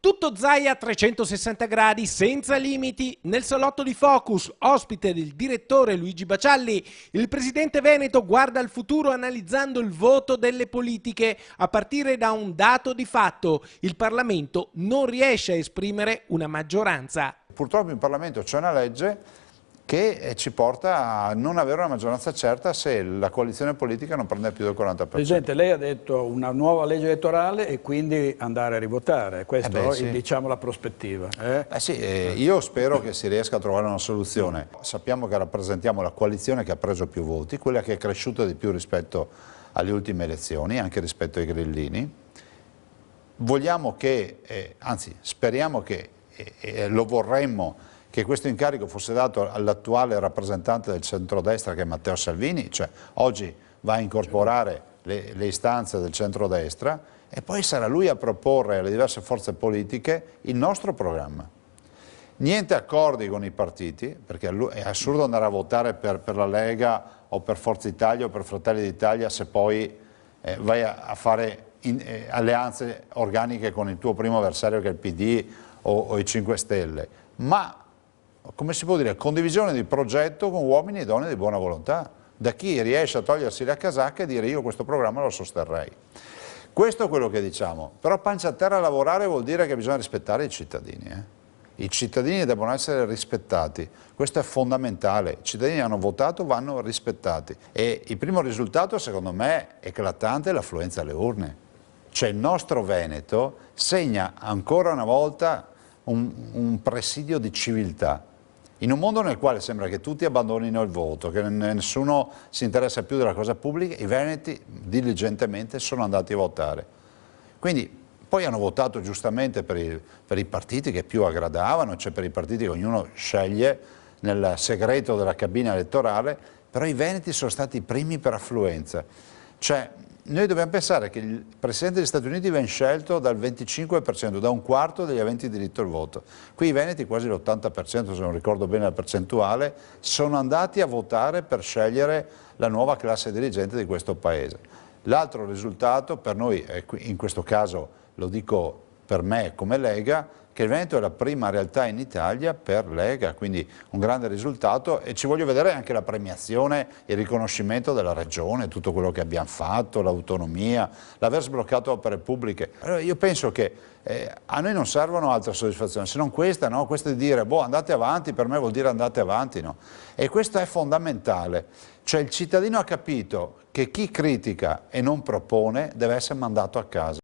Tutto Zaia a 360 gradi, senza limiti. Nel salotto di Focus, ospite del direttore Luigi Bacialli, il presidente veneto guarda al futuro analizzando il voto delle politiche a partire da un dato di fatto. Il Parlamento non riesce a esprimere una maggioranza. Purtroppo in Parlamento c'è una legge che ci porta a non avere una maggioranza certa se la coalizione politica non prende più del 40%. Presidente, lei ha detto una nuova legge elettorale e quindi andare a rivotare, questa è sì. diciamo la prospettiva. Io spero che si riesca a trovare una soluzione. Sappiamo che rappresentiamo la coalizione che ha preso più voti, quella che è cresciuta di più rispetto alle ultime elezioni, anche rispetto ai grillini. Vogliamo che, anzi speriamo che, lo vorremmo, che questo incarico fosse dato all'attuale rappresentante del centrodestra che è Matteo Salvini, cioè oggi va a incorporare le istanze del centrodestra e poi sarà lui a proporre alle diverse forze politiche il nostro programma. Niente accordi con i partiti, perché è assurdo andare a votare per la Lega o per Forza Italia o per Fratelli d'Italia se poi vai a fare alleanze organiche con il tuo primo avversario che è il PD o i 5 Stelle, ma come si può dire, condivisione di progetto con uomini e donne di buona volontà, da chi riesce a togliersi la casacca e dire io questo programma lo sosterrei. Questo è quello che diciamo, però pancia a terra a lavorare vuol dire che bisogna rispettare i cittadini. I cittadini devono essere rispettati, questo è fondamentale, i cittadini hanno votato, vanno rispettati e il primo risultato secondo me eclatante è l'affluenza alle urne. Cioè il nostro Veneto segna ancora una volta un presidio di civiltà. In un mondo nel quale sembra che tutti abbandonino il voto, che nessuno si interessa più della cosa pubblica, i veneti diligentemente sono andati a votare. Quindi poi hanno votato giustamente per i partiti che più aggradavano, cioè per i partiti che ognuno sceglie nel segreto della cabina elettorale, però i veneti sono stati i primi per affluenza. Cioè, noi dobbiamo pensare che il Presidente degli Stati Uniti viene scelto dal 25%, da un quarto degli aventi diritto al voto. Qui i veneti, quasi l'80%, se non ricordo bene la percentuale, sono andati a votare per scegliere la nuova classe dirigente di questo Paese. L'altro risultato per noi, in questo caso lo dico per me come Lega, che il Veneto è la prima realtà in Italia per Lega, quindi un grande risultato e ci voglio vedere anche la premiazione, il riconoscimento della regione, tutto quello che abbiamo fatto, l'autonomia, l'aver sbloccato opere pubbliche. Allora io penso che a noi non servono altre soddisfazioni, se non questa, no? Questa di dire boh, andate avanti, per me vuol dire andate avanti, no? E questo è fondamentale, cioè il cittadino ha capito che chi critica e non propone deve essere mandato a casa.